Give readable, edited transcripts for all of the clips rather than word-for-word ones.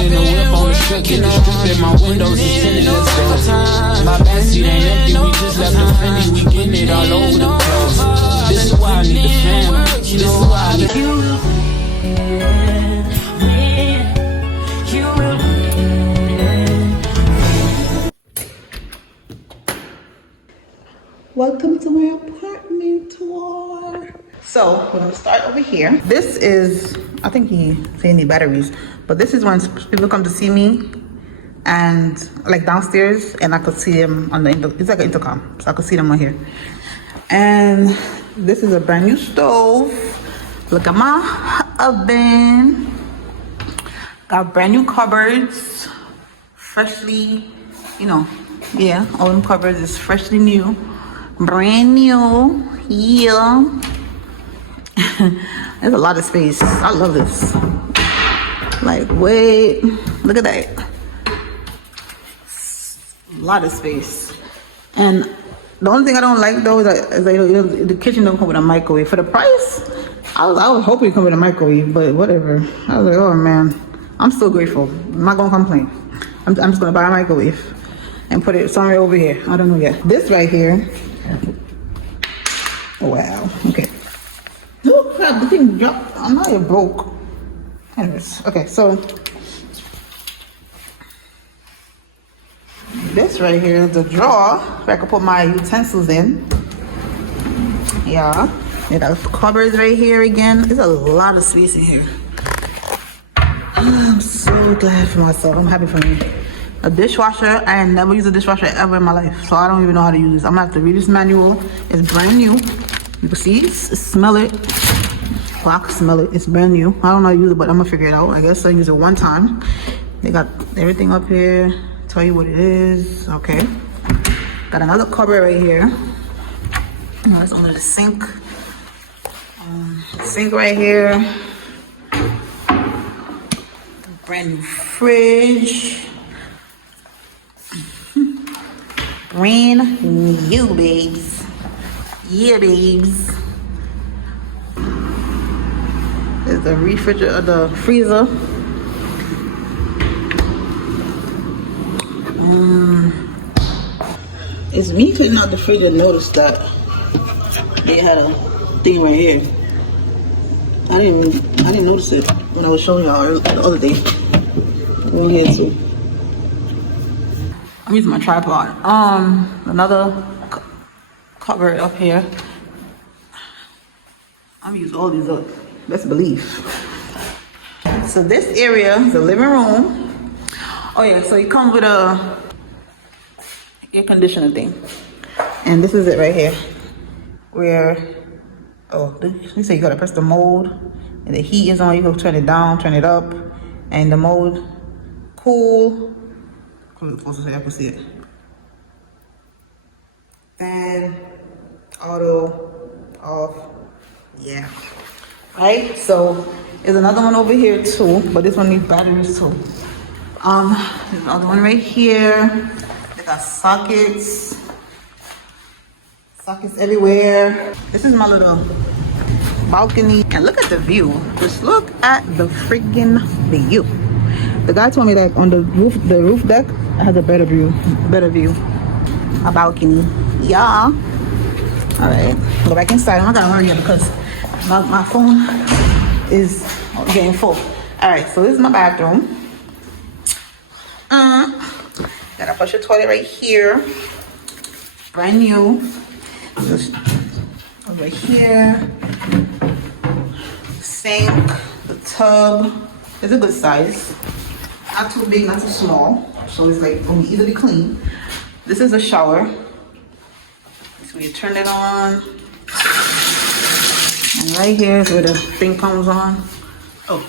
in the whip on the strip, get the strip in my windows is tinted, let's go. My backseat ain't empty, we just left the Fendi, we getting it all over the place. This is why I need the family, this is why I need you. Welcome to my apartment tour. So we're gonna start over here. This is, I think he need batteries, but this is when people come to see me and like downstairs, and I could see them on the it's like an intercom, so I could see them on here. And this is a brand new stove. Look at my oven. Got brand new cupboards, freshly, yeah, all them cupboards is freshly new. Brand new, yeah. There's a lot of space. I love this. Like, wait, look at that. A lot of space. And the only thing I don't like though is that the kitchen don't come with a microwave. For the price, I was hoping it come with a microwave, but whatever. I was like, oh man, I'm still grateful. I'm not gonna complain. I'm just gonna buy a microwave and put it somewhere over here. I don't know yet. This right here. Wow. Okay. Oh crap! The thing dropped. I'm not even broke. Anyways, okay. So this right here is the drawer where I can put my utensils in. Yeah. They got cupboards right here again. There's a lot of space in here. I'm so glad for myself. I'm happy for me. A dishwasher. I ain't never used a dishwasher ever in my life, so I don't even know how to use this. I'm gonna have to read this manual. It's brand new. You can see, smell it. Well, I can smell it. It's brand new. I don't know how to use it, but I'm gonna figure it out. I guess I'll use it one time. They got everything up here. Tell you what it is. Okay. Got another cupboard right here. It's under the sink. Sink right here. Brand new fridge. Brand new, babes. Yeah, babes. There's the refrigerator, the freezer. It's me cutting out the fridge and noticed that they had a thing right here. I didn't notice it when I was showing y'all the other day. Right here too. I'm using my tripod. Another cupboard up here. I'm gonna use all these up. Best believe. So this area is the living room. Oh yeah, so you come with a air conditioner thing, and this is it right here. Where you say you gotta press the mode, and the heat is on. You go turn it down, turn it up, and the mode cool. Close so I can see it. And auto off. Yeah. Right? So there's another one over here too, but this one needs batteries too. There's another one right here. They got sockets. Sockets everywhere. This is my little balcony. And look at the view. Just look at the freaking view. The guy told me that on the roof deck, I had a better view. A balcony. Yeah. All right. Go back inside. I gotta hurry up because my phone is getting full. All right. So this is my bathroom. Gotta flush the toilet right here. Brand new. Just over here. Sink. The tub. It's a good size. Not too big, not too small. So it's like gonna be easily clean. This is a shower. So you turn it on. And right here is where the thing comes on. Oh.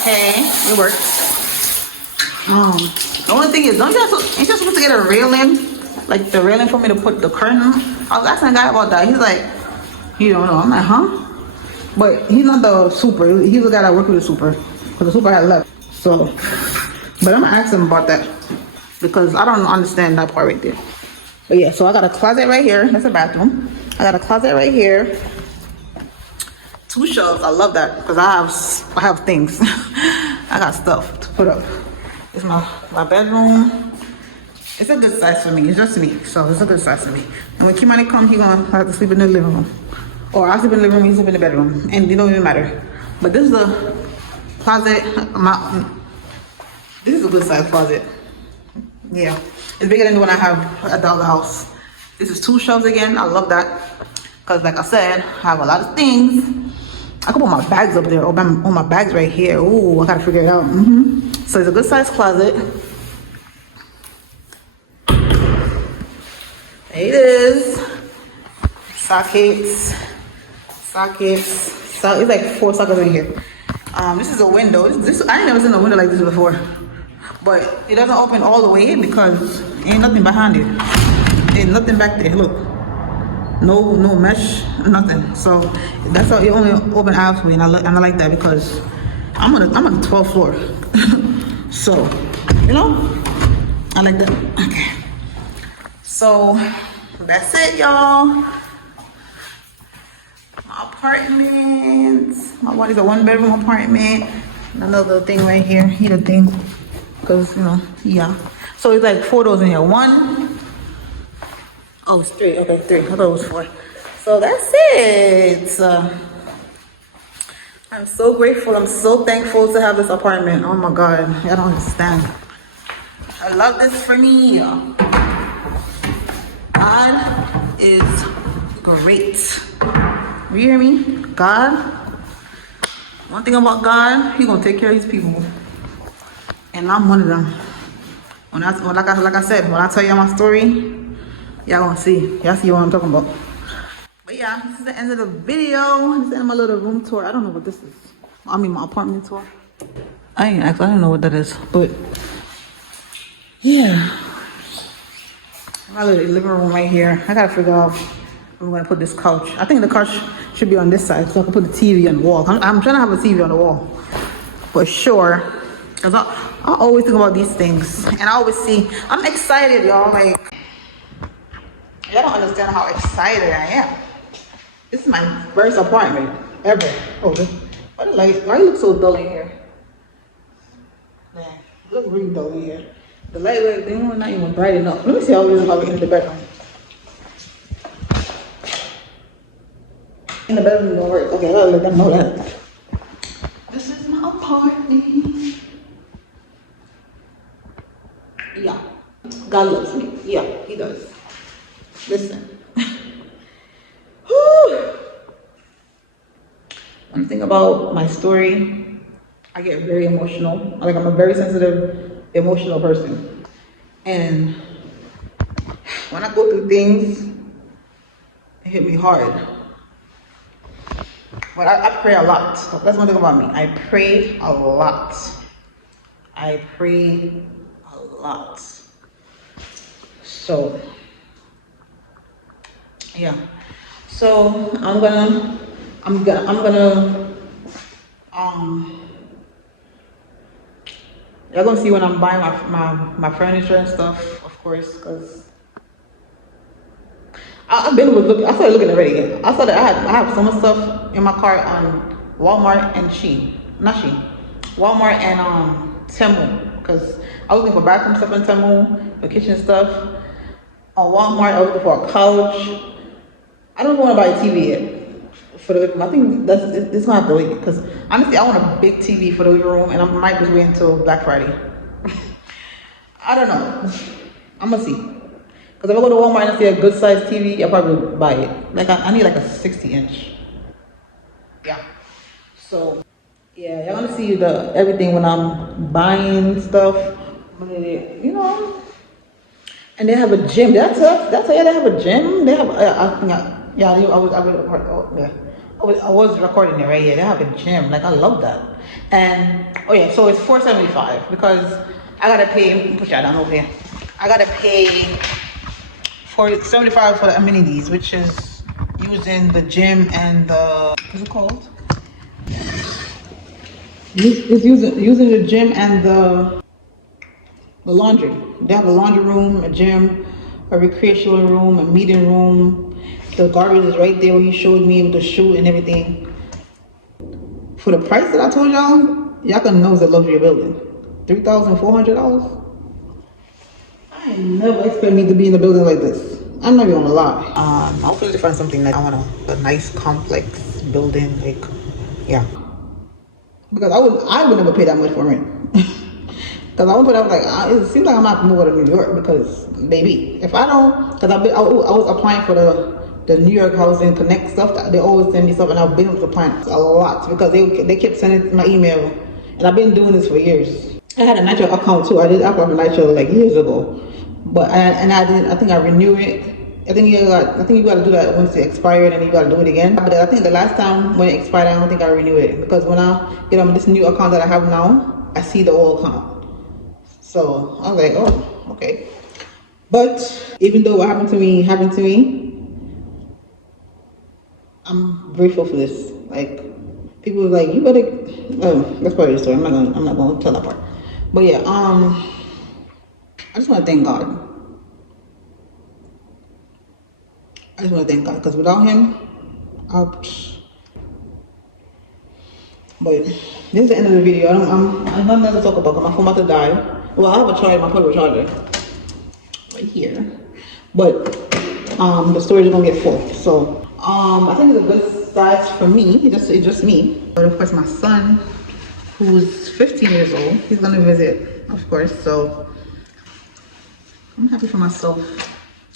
Okay, it works. The only thing is, ain't you supposed to get a railing? Like the railing for me to put the curtain on? I was asking a guy about that. He's like, you don't know. I'm like, huh? But he's not the super. He's the guy that worked with the super. Because the super had left. So, but I'm gonna ask him about that. Because I don't understand that part right there. But yeah, so I got a closet right here. That's a bathroom. I got a closet right here. 2 shelves. I love that because I have things. I got stuff to put up. It's my bedroom. It's a good size for me. It's just me, so it's a good size for me. And when Kimani comes, he gonna have to sleep in the living room, or I sleep in the living room, he sleep in the bedroom, and it don't even matter. But this is the closet. This is a good size closet. Yeah, it's bigger than the one I have at the other house. This is 2 shelves again. I love that because, like I said, I have a lot of things. I can put my bags up there. Oh, my bags right here. Ooh, I gotta figure it out. So it's a good size closet. There it is. Sockets. So it's like 4 sockets in here. This is a window. I ain't never seen a window like this before. But it doesn't open all the way because ain't nothing behind it. Ain't nothing back there. Look. No mesh, nothing. So that's how it only open halfway, and I like that because I'm on the 12th floor. So, you know, I like that. Okay. So that's it, y'all. My apartment. My one is a 1-bedroom apartment. Another thing right here, heater thing, because yeah. So it's like 4 doors in here. 1. Oh, it's 3. Okay, 3. I thought it was 4. So that's it. I'm so grateful. I'm so thankful to have this apartment. Oh my God, I don't understand. I love this for me. God is great. You hear me? God. One thing about God, He gonna take care of His people, and I'm one of them. Like I said, when I tell you my story, y'all gonna see. Y'all see what I'm talking about. But yeah, this is the end of the video. This is the end of my little room tour. I don't know what this is. I mean, my apartment tour. I don't know what that is, but yeah. My little living room right here. I gotta figure out where I'm gonna put this couch. I think the couch should be on this side so I can put the TV on the wall. I'm trying to have a TV on the wall for sure. Cause I always think about these things, and I always see. I'm excited, y'all. Like, y'all don't understand how excited I am. This is my first apartment ever. Oh, why you look so dull in here? Man, you look really dull in here. The light, not even bright enough. Let me see how it is if I in the bedroom. In the bedroom don't work. Okay, I'll let them know that. This is my apartment. Yeah, God loves me. Yeah, He does. Listen. One thing about my story, I get very emotional. Like, I'm a very sensitive, emotional person. And when I go through things, it hit me hard. But I pray a lot. That's one thing about me. I pray a lot. So, yeah. So I'm gonna y'all gonna see when I'm buying my furniture and stuff, of course, because I started looking already. I have so much stuff in my cart on Walmart and Walmart and Temu, because I was looking for bathroom stuff on Temu, for kitchen stuff. On Walmart, I was looking for a couch. I don't want to buy a TV yet. I think this gonna have to wait, because honestly, I want a big TV for the living room, and I might just wait until Black Friday. I don't know. I'm gonna see. Because if I go to Walmart and see a good size TV, I'll probably buy it. Like, I need like a 60-inch. Yeah. So, yeah, y'all gonna see everything when I'm buying stuff. You know. And they have a gym. Did I tell you they have a gym? They have, I was recording it right here. They have a gym. Like, I love that. And, oh yeah, so it's $4.75 because I gotta pay, push that down over here. I gotta pay $4.75 for the amenities, which is using the gym and the, what's it called? It's using the gym and the laundry. They have a laundry room, a gym, a recreational room, a meeting room. The garbage is right there where he showed me with the shoe and everything. For the price that I told y'all can know it's a luxury building. $3,400. I ain't never expect me to be in a building like this. I'm not even gonna lie. I'll try to find something that I want a nice complex building, like, yeah. Because I would never pay that much for rent. Because I would put out like, it seems like I'm not moving to New York because, baby, if I don't, because I was applying for the New York Housing Connect stuff. They always send me stuff, and I've been applying a lot because they kept sending my email, and I've been doing this for years. I had a Nitro account too. I did apply for Nitro like years ago, but I think I renewed it. I think you got to do that once it expired, and you got to do it again. But I think the last time when it expired, I don't think I renewed it because when I get on this new account that I have now, I see the old account. So I was like, oh, okay. But even though what happened to me, I'm grateful for this. Like, people were like, you better. That's part of the story. I'm not gonna tell that part. But yeah, I just want to thank God. I just want to thank God because without Him, But this is the end of the video. I'm not going to talk about because my phone about to die. Well, I have a charger, my portable charger, right here. But the storage is gonna get full. So I think it's a good size for me. It's just me. But of course, my son, who's 15 years old, he's gonna visit, of course. So I'm happy for myself.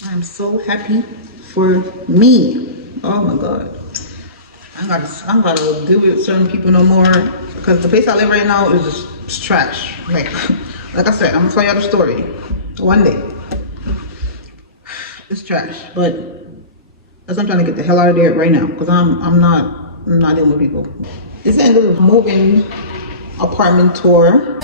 I am so happy for me. Oh my God. I don't gotta deal with certain people no more because the place I live right now is just trash. Like I said, I'm gonna tell y'all the story one day. It's trash, but that's why I'm trying to get the hell out of there right now because I'm not dealing with people. This is the end of the moving apartment tour.